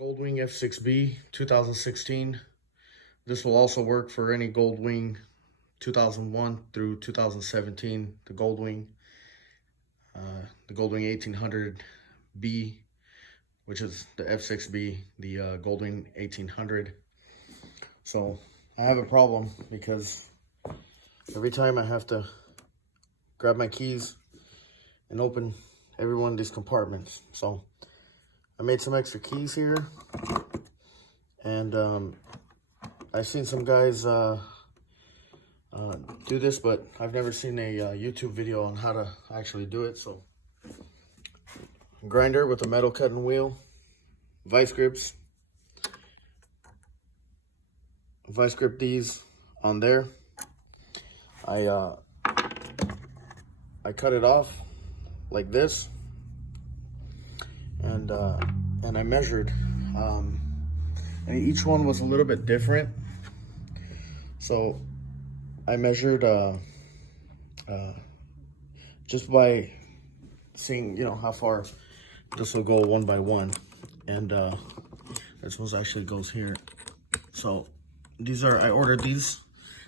Goldwing F6B 2016. This will also work for any Goldwing 2001 through 2017, the Goldwing 1800B, which is the F6B, the Goldwing 1800. So I have a problem because every time I have to grab my keys and open every one of these compartments. So I made some extra keys here, and I've seen some guys do this, but I've never seen a YouTube video on how to actually do it. So grinder with a metal cutting wheel, vice grip these on there. I cut it off like this, and I measured, and each one was a little bit different. So I measured just by seeing, how far this will go one by one, and this one actually goes here. So these are, I ordered these.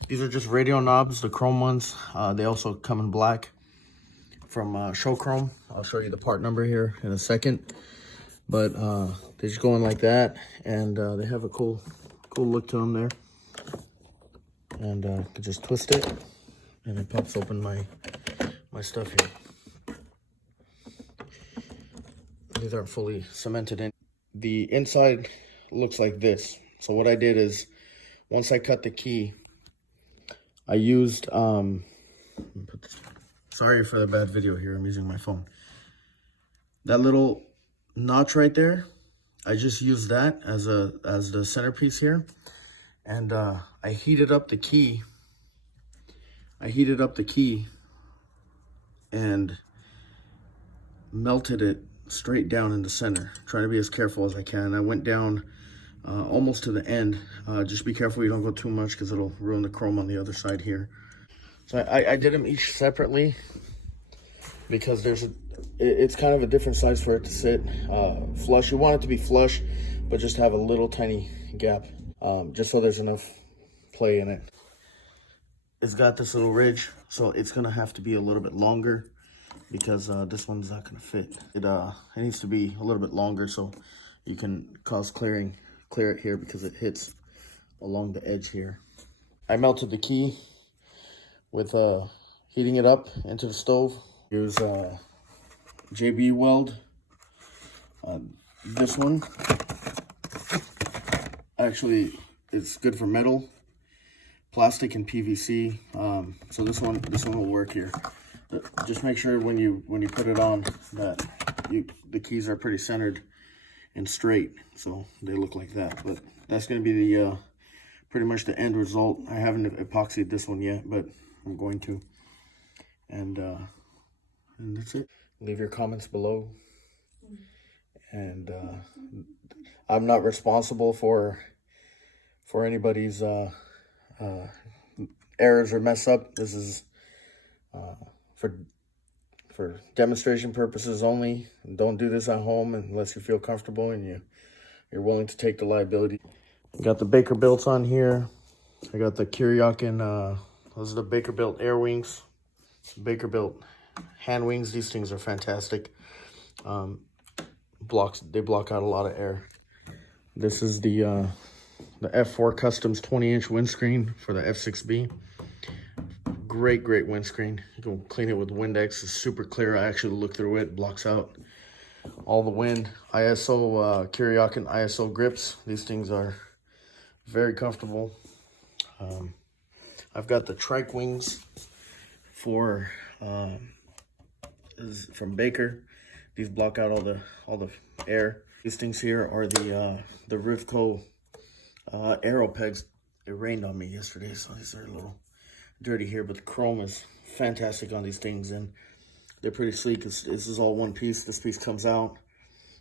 These are just radio knobs, the chrome ones. They also come in black from Show Chrome. I'll show you the part number here in a second. But they just go in like that, and they have a cool look to them there. And I can just twist it, and it pops open my stuff here. These aren't fully cemented in. The inside looks like this. So what I did is, once I cut the key, I used sorry for the bad video here, I'm using my phone. That little notch right there, I just used that as the centerpiece here, and I heated up the key. And melted it straight down in the center, trying to be as careful as I can. I went down almost to the end. Just be careful you don't go too much, because it'll ruin the chrome on the other side here. So I did them each separately, because it's kind of a different size for it to sit flush. You want it to be flush, but just have a little tiny gap, just so there's enough play in it. It's got this little ridge, so it's gonna have to be a little bit longer, because this one's not gonna fit. It needs to be a little bit longer so you can clear it here, because it hits along the edge here. I melted the key with heating it up into the stove. Here's JB weld. This one actually it's good for metal, plastic, and PVC. So this one will work here. Just make sure when you put it on that the keys are pretty centered and straight, so they look like that. But that's going to be the pretty much the end result. I haven't epoxied this one yet, but I'm going to. And that's it. Leave your comments below. And I'm not responsible for anybody's errors or mess up. This is for demonstration purposes only. Don't do this at home unless you feel comfortable and you're willing to take the liability. I got the Baker Builts on here. I got the Gl1800. Those are the Baker Built air wings. Baker Built hand wings. These things are fantastic. They block out a lot of air. This is the F4 Customs 20-inch windscreen for the F6B. Great windscreen. You can clean it with Windex. It's super clear. I actually looked through it. Blocks out all the wind. ISO Gl1800 ISO grips. These things are very comfortable. I've got the trike wings from Baker. These block out all the air. These things here are the Rivco arrow pegs. It rained on me yesterday, so these are a little dirty here, but the chrome is fantastic on these things, and they're pretty sleek. This is all one piece. This piece comes out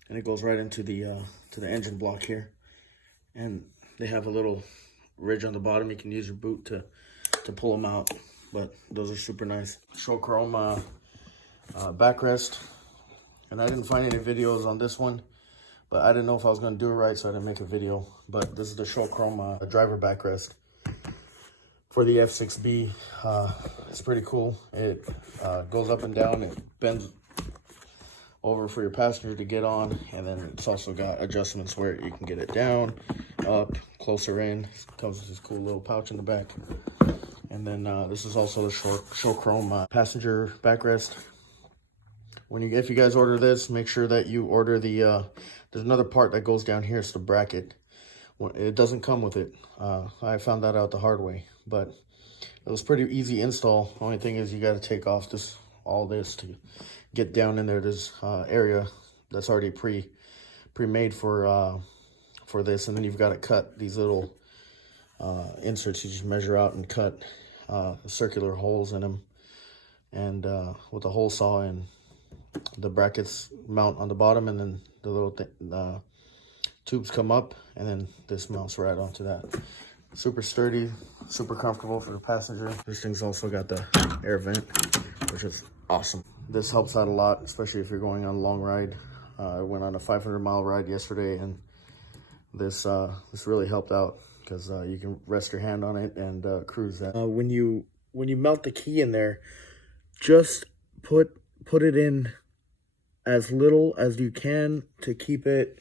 and it goes right into the engine block here, and they have a little ridge on the bottom. You can use your boot to pull them out, but those are super nice. Show Chrome backrest, and I didn't find any videos on this one, but I didn't know if I was going to do it right, so I didn't make a video. But this is the show chrome driver backrest for the F6B. It's pretty cool. It goes up and down. It bends over for your passenger to get on, and then it's also got adjustments where you can get it down, up, closer in. It comes with this cool little pouch in the back. And then this is also the show chrome passenger backrest. If you guys order this, make sure that you order the there's another part that goes down here. It's the bracket. It doesn't come with it. I found that out the hard way, but it was pretty easy install. Only thing is you got to take off all this to get down in there. There's area that's already pre-made for this, and then you've got to cut these little inserts. You just measure out and cut circular holes in them, and with a hole saw, and the brackets mount on the bottom, and then the little tubes come up, and then this mounts right onto that. Super sturdy, super comfortable for the passenger. This thing's also got the air vent, which is awesome. This helps out a lot, especially if you're going on a long ride. I went on a 500-mile ride yesterday, and this really helped out because you can rest your hand on it and cruise that. When you melt the key in there, just put it in as little as you can to keep it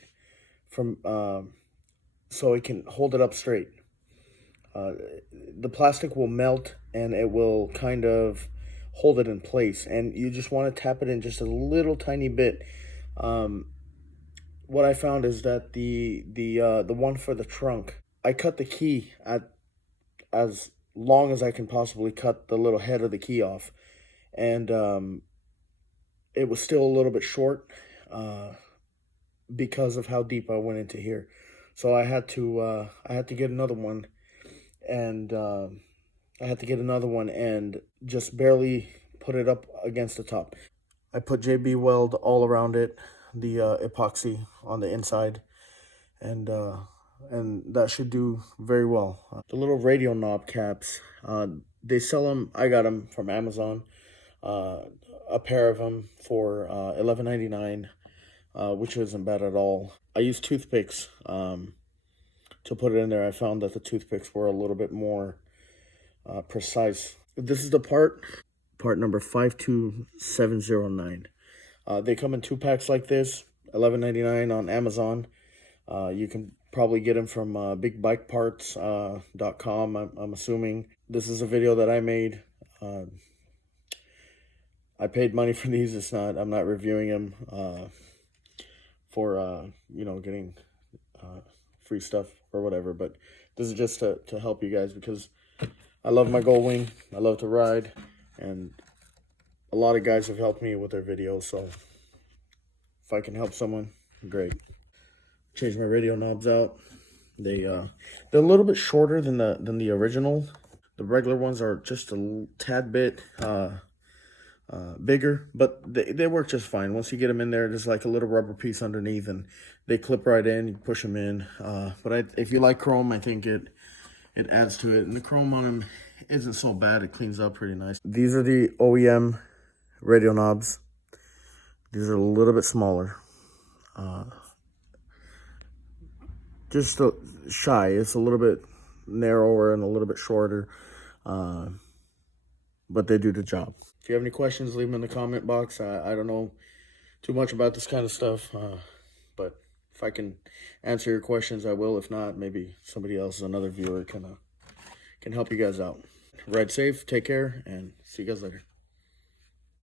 from so it can hold it up straight. The plastic will melt and it will kind of hold it in place, and you just want to tap it in just a little tiny bit. What I found is that the one for the trunk, I cut the key at as long as I can possibly cut the little head of the key off, and it was still a little bit short because of how deep I went into here. So I had to get another one, and just barely put it up against the top. I put JB Weld all around it, the epoxy on the inside, and that should do very well. The little radio knob caps, they sell them. I got them from Amazon. A pair of them for $11.99, which isn't bad at all. I used toothpicks to put it in there. I found that the toothpicks were a little bit more precise. This is the part number 52709. They come in 2 packs like this, $11.99 on Amazon. You can probably get them from bigbikeparts.com, I'm assuming. This is a video that I made. I paid money for these. I'm not reviewing them for getting free stuff or whatever, but this is just to help you guys, because I love my Goldwing. I love to ride, and a lot of guys have helped me with their videos, so if I can help someone, great. Change my radio knobs out. They're a little bit shorter than the original. The regular ones are just a tad bit bigger, but they work just fine. Once you get them in there, there's like a little rubber piece underneath, and they clip right in. You push them in. But if you like chrome, I think it adds to it, and the chrome on them isn't so bad. It cleans up pretty nice. These are the OEM radio knobs. These are a little bit smaller. Just shy. It's a little bit narrower and a little bit shorter, but they do the job. If you have any questions, leave them in the comment box. I don't know too much about this kind of stuff, but if I can answer your questions, I will. If not, maybe somebody else, another viewer, can help you guys out. Ride safe, take care, and see you guys later.